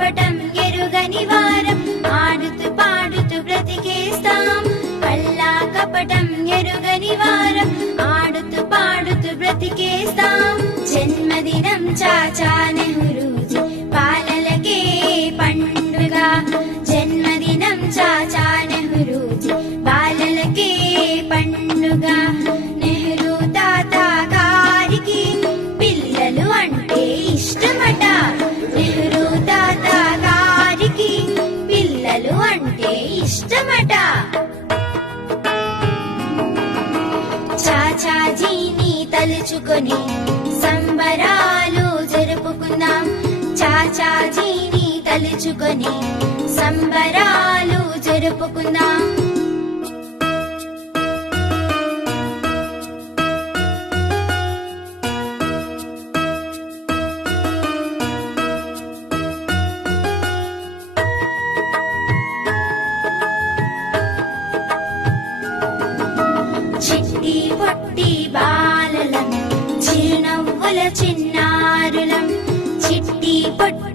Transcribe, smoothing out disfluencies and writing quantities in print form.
కపటం ఎరుగని వారం ఆడుతూ పాడుతూ బ్రతికేస్తాం కల్లా కపటం ఎరుగని వారం ఆడుతూ పాడుతూ బ్రతికేస్తాం జన్మదినం చాచా నెహ్రూజీ బాలలకే పండుగ జన్మదినం చాచా నెహ్రూజీ బాలలకే పండుగ నెహ్రూ తాత గారికి పిల్లలు అంటే ఇష్టమట నెహ్రూ తాత గారికి పిల్లలు అంటే ఇష్టమట చాచాజీని తలుచుకొని సంబరాలు జరుపుకుందాం చాచాజీని తలుచుకొని సంబరాలు జరుపుకుందాం చిట్టి పొట్టి బాలలం చిరునవ్వుల చిన్నారులం చిట్టి పొట్టి